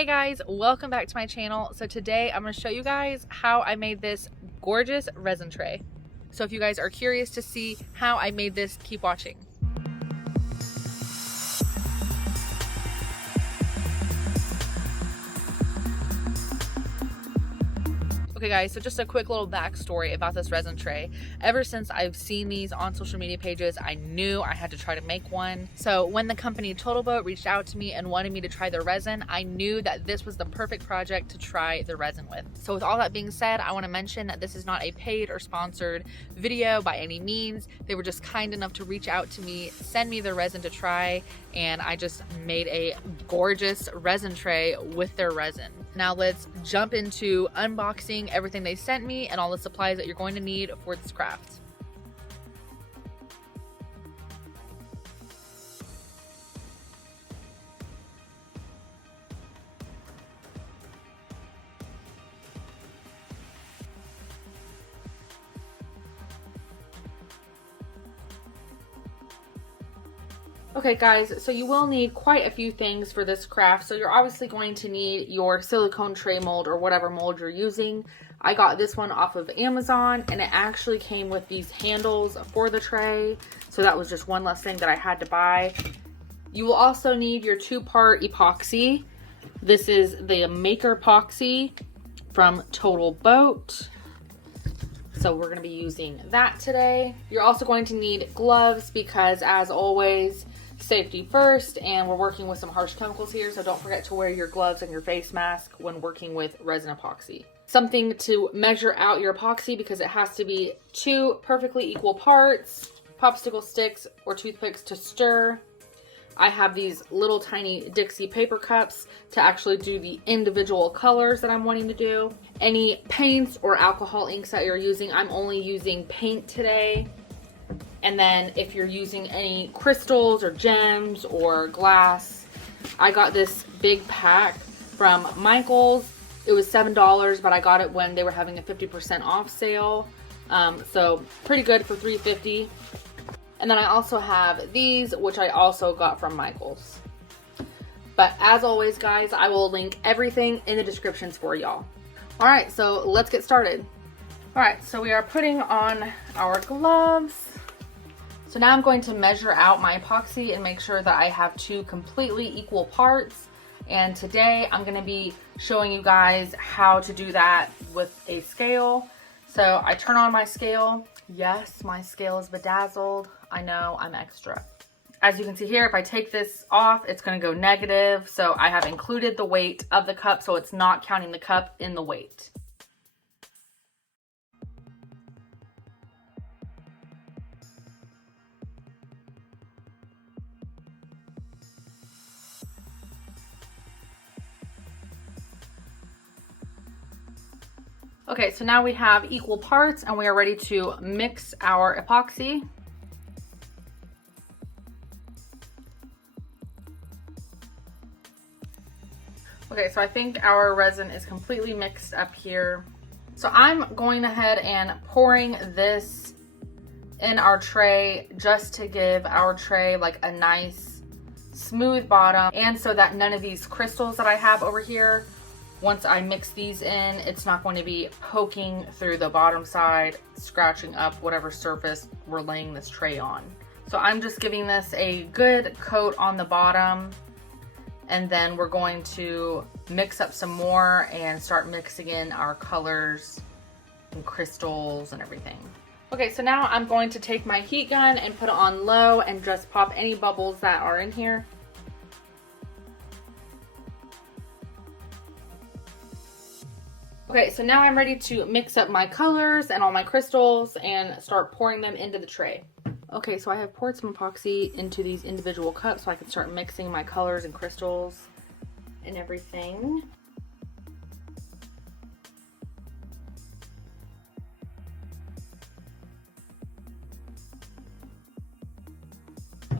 Hey guys, welcome back to my channel. So today I'm going to show you guys how I made this gorgeous resin tray. So if you guys are curious to see how I made this, keep watching. Okay guys, so just a quick little backstory about this resin tray. Ever since I've seen these on social media pages, I knew I had to try to make one. So when the company TotalBoat reached out to me and wanted me to try their resin, I knew that this was the perfect project to try the resin with. So with all that being said, I want to mention that this is not a paid or sponsored video by any means. They were just kind enough to reach out to me, send me the resin to try, and I just made a gorgeous resin tray with their resin. Now let's jump into unboxing everything they sent me and all the supplies that you're going to need for this craft. Okay guys, so you will need quite a few things for this craft. So you're obviously going to need your silicone tray mold or whatever mold you're using. I got this one off of Amazon and it actually came with these handles for the tray. So that was just one less thing that I had to buy. You will also need your 2-part epoxy. This is the Maker Epoxy from TotalBoat. So we're going to be using that today. You're also going to need gloves because, as always, safety first, and we're working with some harsh chemicals here, so don't forget to wear your gloves and your face mask when working with resin epoxy. Something to measure out your epoxy because it has to be 2 perfectly equal parts, popsicle sticks or toothpicks to stir. I have these little tiny Dixie paper cups to actually do the individual colors that I'm wanting to do. Any paints or alcohol inks that you're using, I'm only using paint today. And then if you're using any crystals or gems or glass, I got this big pack from Michael's. It was $7, but I got it when they were having a 50% off sale. So pretty good for $3.50. And then I also have these, which I also got from Michael's. But as always, guys, I will link everything in the descriptions for y'all. All right, so let's get started. All right, so we are putting on our gloves. So now I'm going to measure out my epoxy and make sure that I have 2 completely equal parts. And today I'm going to be showing you guys how to do that with a scale. So I turn on my scale. Yes, my scale is bedazzled. I know, I'm extra. As you can see here, if I take this off, it's going to go negative. So I have included the weight of the cup, so it's not counting the cup in the weight. Okay, so now we have equal parts and we are ready to mix our epoxy. Okay, so I think our resin is completely mixed up here. So I'm going ahead and pouring this in our tray just to give our tray like a nice smooth bottom, and so that none of these crystals that I have over here, once I mix these in, it's not going to be poking through the bottom side, scratching up whatever surface we're laying this tray on. So I'm just giving this a good coat on the bottom, and then we're going to mix up some more and start mixing in our colors and crystals and everything. Okay, so now I'm going to take my heat gun and put it on low and just pop any bubbles that are in here. Okay, so now I'm ready to mix up my colors and all my crystals and start pouring them into the tray. Okay, so I have poured some epoxy into these individual cups so I can start mixing my colors and crystals and everything.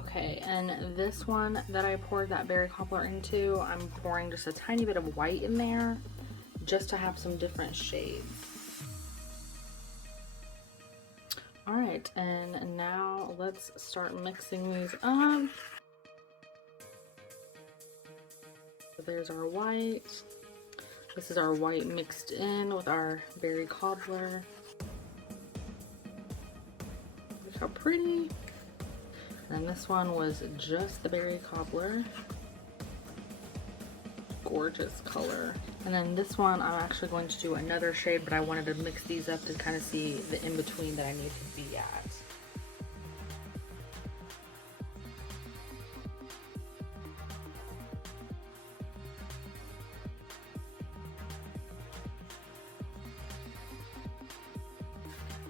Okay, and this one that I poured that berry cobbler into, I'm pouring just a tiny bit of white in there just to have some different shades. All right, and now let's start mixing these up. There's our white. This is our white mixed in with our berry cobbler. Look how pretty. And this one was just the berry cobbler. Gorgeous color. And then this one, I'm actually going to do another shade, but I wanted to mix these up to kind of see the in-between that I need to be at.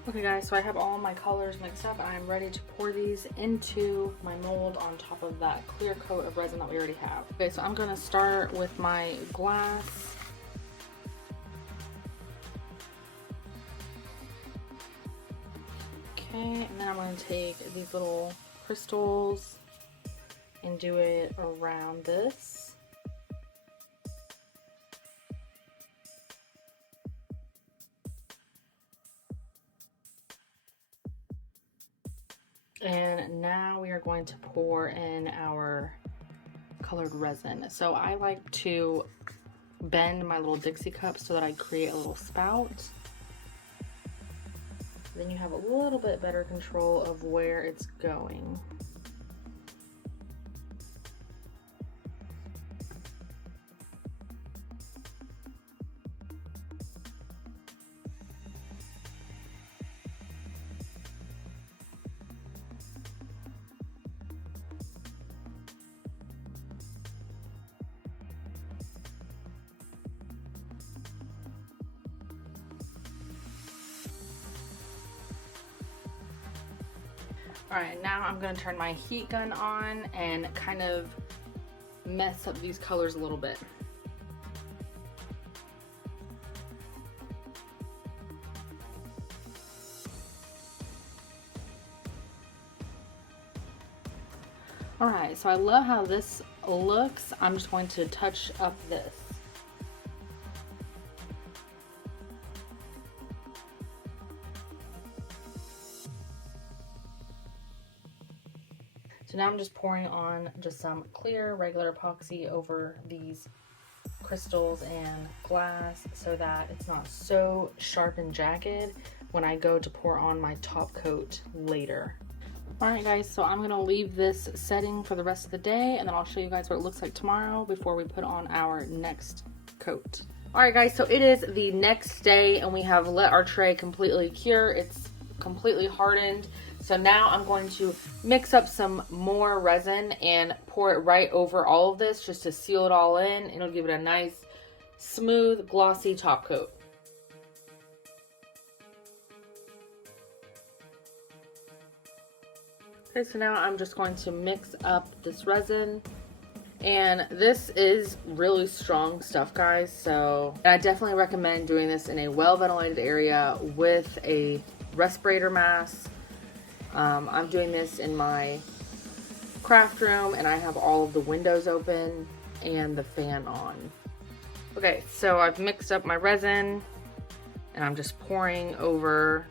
Okay guys, so I have all my colors mixed up and I'm ready to pour these into my mold on top of that clear coat of resin that we already have. Okay, so I'm gonna start with my glass. Okay, and then I'm gonna take these little crystals and do it around this. And now we are going to pour in our colored resin. So I like to bend my little Dixie cup so that I create a little spout. Then you have a little bit better control of where it's going. Alright, now I'm going to turn my heat gun on and kind of mess up these colors a little bit. Alright, so I love how this looks. I'm just going to touch up this. So now I'm just pouring on just some clear regular epoxy over these crystals and glass so that it's not so sharp and jagged when I go to pour on my top coat later. Alright guys, so I'm going to leave this setting for the rest of the day and then I'll show you guys what it looks like tomorrow before we put on our next coat. Alright guys, so it is the next day and we have let our tray completely cure. It's completely hardened. So now I'm going to mix up some more resin and pour it right over all of this just to seal it all in. It'll give it a nice, smooth, glossy top coat. Okay, so now I'm just going to mix up this resin. And this is really strong stuff, guys. So I definitely recommend doing this in a well-ventilated area with a respirator mask. I'm doing this in my craft room and I have all of the windows open and the fan on. Okay, so I've mixed up my resin and I'm just pouring over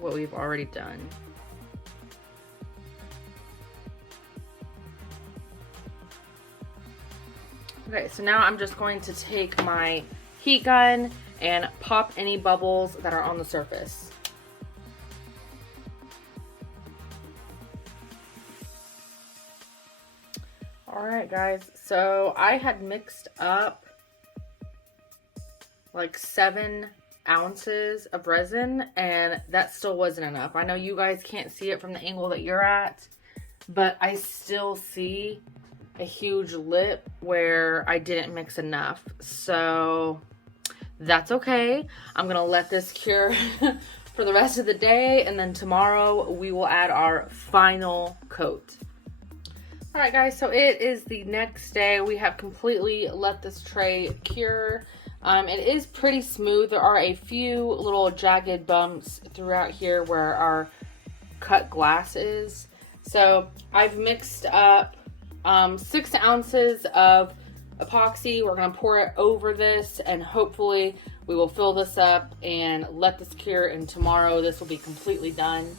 what we've already done. Okay, so now I'm just going to take my heat gun and pop any bubbles that are on the surface. Alright guys, so I had mixed up like 7 ounces of resin and that still wasn't enough. I know you guys can't see it from the angle that you're at, but I still see a huge lip where I didn't mix enough. So that's okay. I'm gonna let this cure for the rest of the day and then tomorrow we will add our final coat. Alright guys, so it is the next day. We have completely let this tray cure. It is pretty smooth. There are a few little jagged bumps throughout here where our cut glass is. So I've mixed up 6 ounces of epoxy. We're going to pour it over this and hopefully we will fill this up and let this cure, and tomorrow this will be completely done.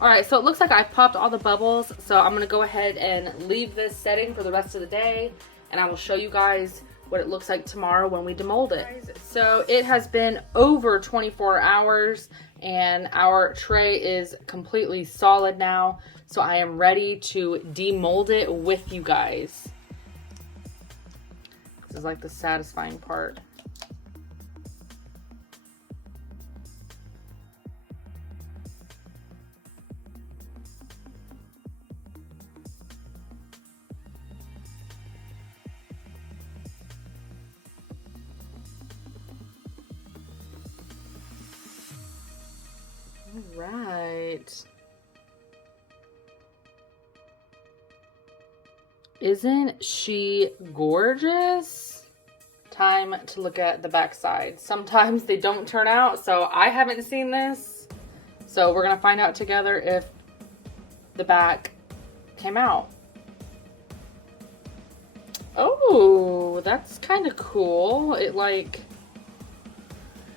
All right, so it looks like I popped all the bubbles. So I'm gonna go ahead and leave this setting for the rest of the day, and I will show you guys what it looks like tomorrow when we demold it. So it has been over 24 hours and our tray is completely solid now. So I am ready to demold it with you guys. This is like the satisfying part. All right. Isn't she gorgeous? Time to look at the back side. Sometimes they don't turn out, so I haven't seen this. So we're gonna find out together if the back came out. Oh, that's kind of cool. It like,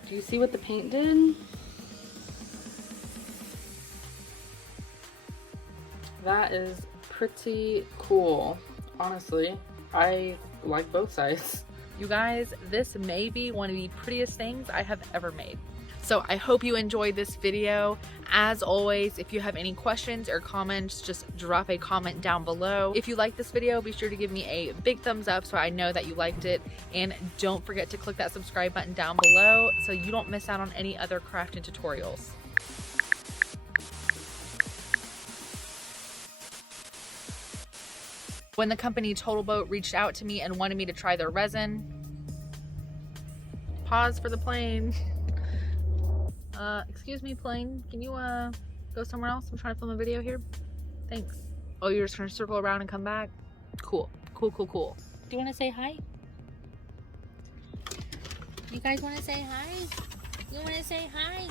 do you see what the paint did? That is pretty cool. Honestly, I like both sides. You guys, this may be one of the prettiest things I have ever made. So I hope you enjoyed this video. As always, if you have any questions or comments, just drop a comment down below. If you like this video, be sure to give me a big thumbs up so I know that you liked it. And don't forget to click that subscribe button down below so you don't miss out on any other crafting tutorials. When the company TotalBoat reached out to me and wanted me to try their resin, pause for the plane. Excuse me, plane. Can you go somewhere else? I'm trying to film a video here. Thanks. Oh, you're just trying to circle around and come back? Cool. Cool, cool, cool. Do you want to say hi? You guys want to say hi? You want to say hi?